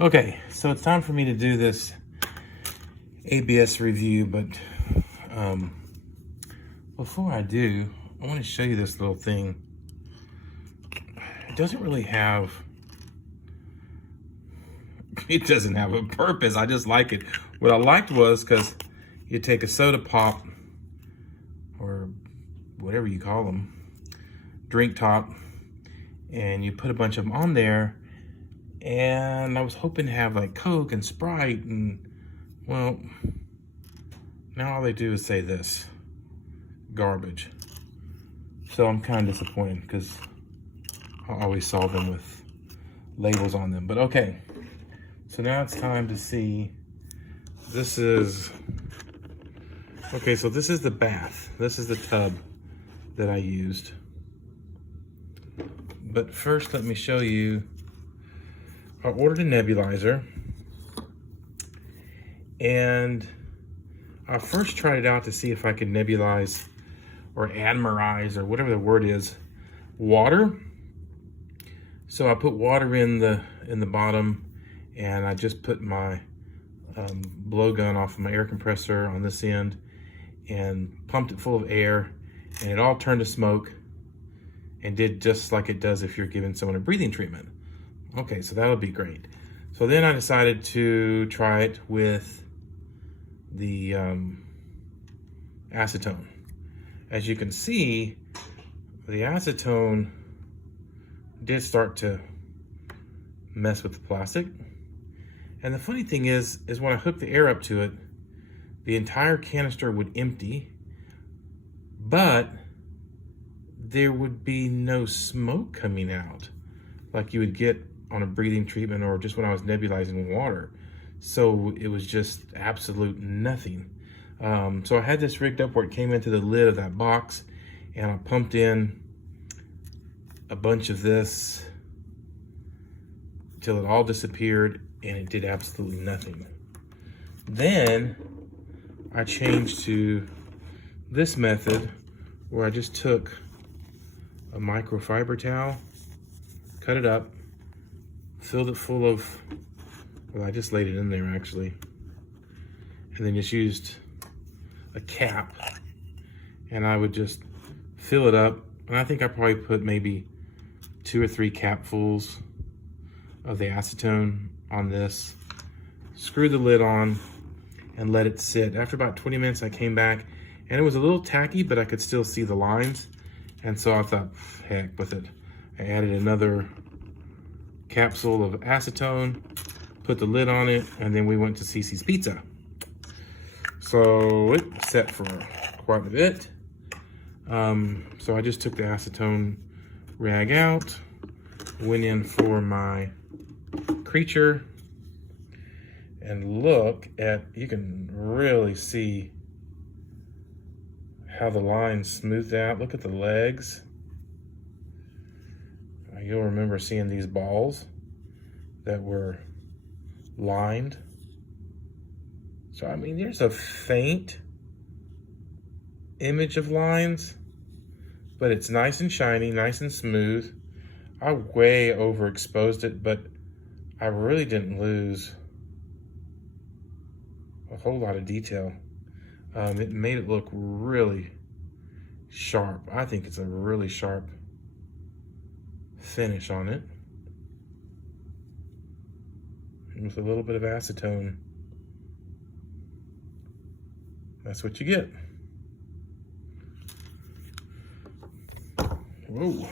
Okay, so it's time for me to do this ABS review, but before I do, I want to show you this little thing. It doesn't really have, it doesn't have a purpose. I just like it. What I liked was because you take a soda pop or whatever you call them, drink top, and you put a bunch of them on there. And I was hoping to have like Coke and Sprite, and well, now all they do is say this, garbage. So I'm kind of disappointed because I always saw them with labels on them. But okay, so now it's time to see. This is, okay, so this is the bath. This is the tub that I used. But first, let me show you. I ordered a nebulizer, and I first tried it out to see if I could nebulize or admirize or whatever the word is, water. So I put water in the bottom, and I just put my blowgun off of my air compressor on this end and pumped it full of air, and it all turned to smoke and did just like it does if you're giving someone a breathing treatment. Okay, so that'll be great. So then I decided to try it with the acetone. As you can see, the acetone did start to mess with the plastic. And the funny thing is when I hooked the air up to it, the entire canister would empty, but there would be no smoke coming out like you would get on a breathing treatment or just when I was nebulizing water. So it was just absolute nothing. So I had this rigged up where it came into the lid of that box, and I pumped in a bunch of this till it all disappeared, and it did absolutely nothing. Then I changed to this method where I just took a microfiber towel, cut it up, filled it full of, well, I just laid it in there actually, and then just used a cap, and I would just fill it up, and I think I probably put maybe 2 or 3 capfuls of the acetone on this, screw the lid on, and let it sit. After about 20 minutes I came back, and it was a little tacky, but I could still see the lines, and so I thought, heck with it. I added another capsule of acetone, put the lid on it, and then we went to Cece's Pizza. So it set for quite a bit. So I just took the acetone rag out, went in for my creature, and look at, you can really see how the lines smoothed out. Look at the legs. You'll remember seeing these balls that were lined. So, I mean, there's a faint image of lines, but it's nice and shiny, nice and smooth. I way overexposed it, but I really didn't lose a whole lot of detail. It made it look really sharp. I think it's a really sharp finish on it. And with a little bit of acetone, that's what you get. Whoa.